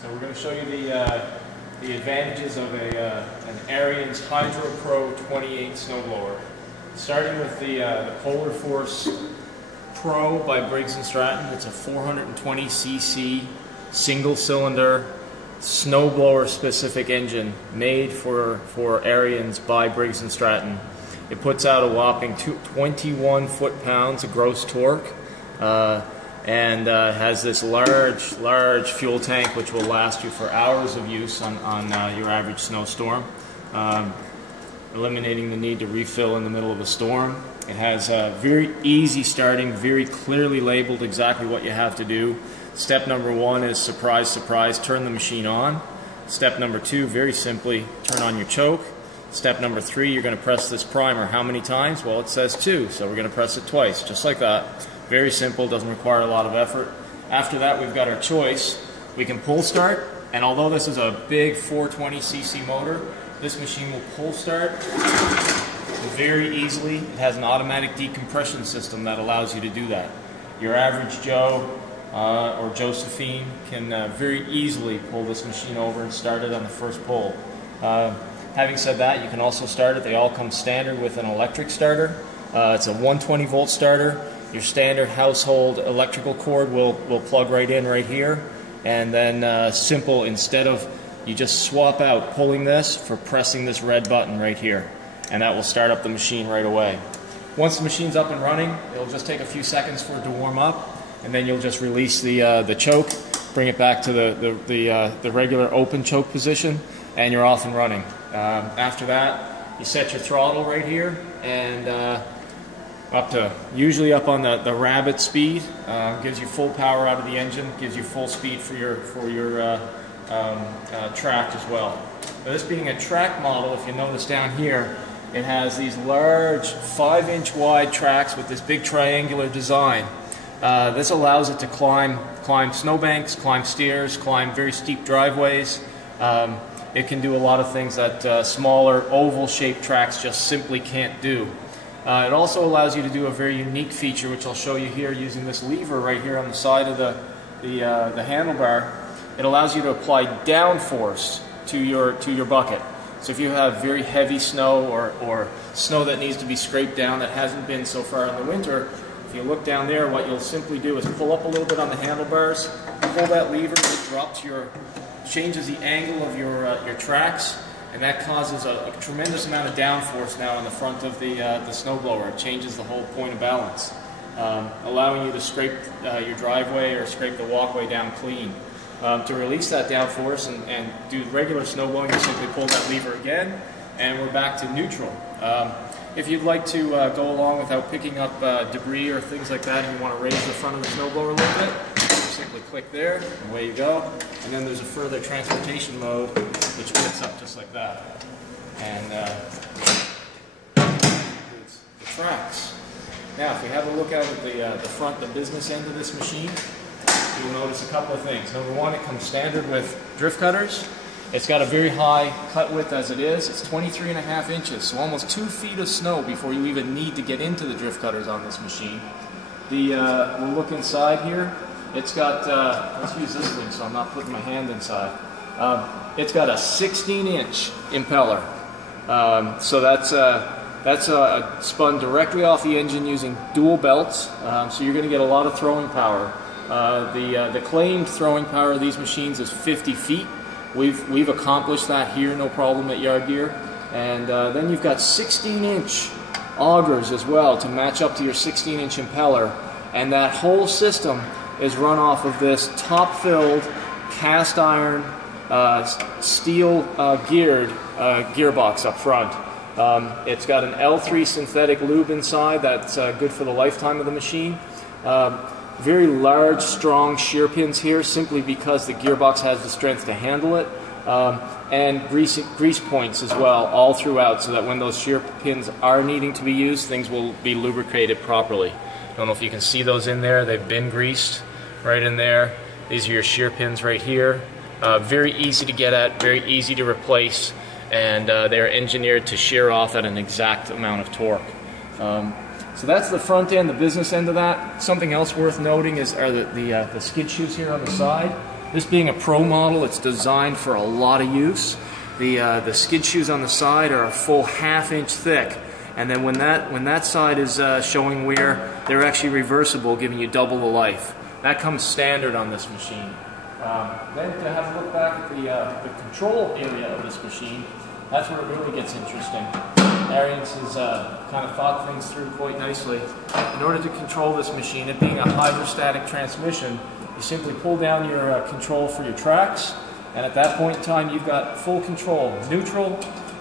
So we're going to show you the advantages of an Ariens Hydro Pro 28 snowblower. Starting with the Polar Force Pro by Briggs & Stratton. It's a 420cc single-cylinder snowblower specific engine made for Ariens by Briggs & Stratton. It puts out a whopping 21 foot-pounds of gross torque. And has this large fuel tank which will last you for hours of use on your average snowstorm, eliminating the need to refill in the middle of a storm. It has very easy starting, very clearly labeled exactly what you have to do. Step number one is surprise, surprise, turn the machine on. Step number two, very simply, turn on your choke. Step number three, you're going to press this primer. How many times? Well, it says 2, so we're going to press it twice, just like that. Very simple, doesn't require a lot of effort. After that, we've got our choice. We can pull start, and although this is a big 420cc motor, this machine will pull start very easily. It has an automatic decompression system that allows you to do that. Your average Joe or Josephine can very easily pull this machine over and start it on the first pull. Having said that, you can also start it. They all come standard with an electric starter. It's a 120 volt starter. Your standard household electrical cord will plug right in right here, and then simple, instead of, you just swap out pulling this for pressing this red button right here, and that will start up the machine right away. Once the machine's up and running, it'll just take a few seconds for it to warm up, and then you'll just release the choke, bring it back to the regular open choke position, and you're off and running. After that, you set your throttle right here, and usually up on the rabbit speed, gives you full power out of the engine, gives you full speed for your track as well. Now, this being a track model, if you notice down here, it has these large 5-inch wide tracks with this big triangular design. This allows it to climb snowbanks, climb stairs, climb very steep driveways. It can do a lot of things that smaller oval-shaped tracks just simply can't do. It also allows you to do a very unique feature, which I'll show you here using this lever right here on the side of the handlebar. It allows you to apply downforce to your bucket. So if you have very heavy snow or snow that needs to be scraped down that hasn't been so far in the winter, if you look down there, what you'll simply do is pull up a little bit on the handlebars, pull that lever, it changes the angle of your tracks. And that causes a tremendous amount of downforce now on the front of the snowblower. It changes the whole point of balance, allowing you to scrape your driveway or scrape the walkway down clean. To release that downforce and do regular snowblowing, you simply pull that lever again, and we're back to neutral. If you'd like to go along without picking up debris or things like that, and you want to raise the front of the snowblower a little bit, simply click there, and away you go. And then there's a further transportation mode, which picks up just like that. And includes the tracks. Now, if we have a look out at the front, the business end of this machine, you'll notice a couple of things. Number one, it comes standard with drift cutters. It's got a very high cut width as it is. It's 23.5 inches, so almost 2 feet of snow before you even need to get into the drift cutters on this machine. We'll look inside here. It's got, let's use this thing so I'm not putting my hand inside. It's got a 16-inch impeller. So that's spun directly off the engine using dual belts. So you're going to get a lot of throwing power. The claimed throwing power of these machines is 50 feet. We've accomplished that here, no problem, at Yard Gear. And then you've got 16-inch augers as well to match up to your 16-inch impeller. And that whole system is run off of this top-filled cast iron steel geared gearbox up front. It's got an L3 synthetic lube inside that's good for the lifetime of the machine. Very large, strong shear pins here, simply because the gearbox has the strength to handle it. And grease points as well, all throughout, so that when those shear pins are needing to be used, things will be lubricated properly. I don't know if you can see those in there. They've been greased right in there. These are your shear pins right here. Very easy to get at, very easy to replace, and they're engineered to shear off at an exact amount of torque. So that's the front end, the business end of that. Something else worth noting are the skid shoes here on the side. This being a pro model, it's designed for a lot of use. The skid shoes on the side are a full ½ inch thick, and then when that side is showing wear, they're actually reversible, giving you double the life. That comes standard on this machine. Then to have a look back at the control area of this machine, that's where it really gets interesting. Ariens has kind of thought things through quite nicely. In order to control this machine, it being a hydrostatic transmission, you simply pull down your control for your tracks, and at that point in time you've got full control, neutral,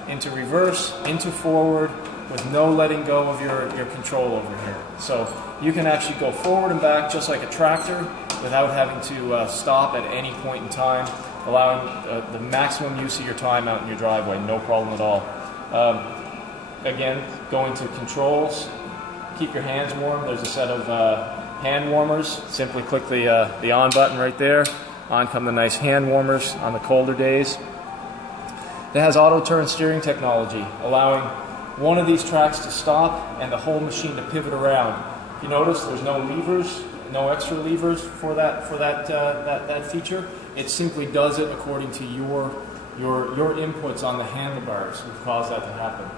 into reverse, into forward, with no letting go of your control over here. So you can actually go forward and back just like a tractor without having to stop at any point in time, allowing the maximum use of your time out in your driveway, no problem at all. Again, going to controls, keep your hands warm. There's a set of hand warmers. Simply click the on button right there. On come the nice hand warmers on the colder days. It has auto turn steering technology, allowing one of these tracks to stop and the whole machine to pivot around. If you notice, there's no levers, no extra levers for that feature. It simply does it according to your inputs on the handlebars, which cause that to happen.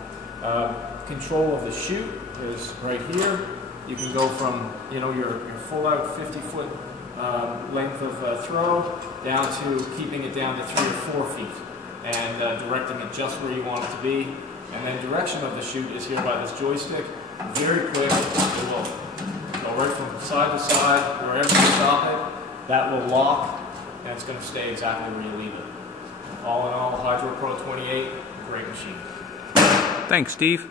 Control of the chute is right here. You can go from your full out 50-foot length of throw down to keeping it down to 3 or 4 feet and directing it just where you want it to be. And then direction of the chute is here by this joystick. Very quick. It will go right from side to side, wherever you stop it. That will lock, and it's going to stay exactly where you leave it. All in all, Hydro Pro 28, great machine. Thanks, Steve.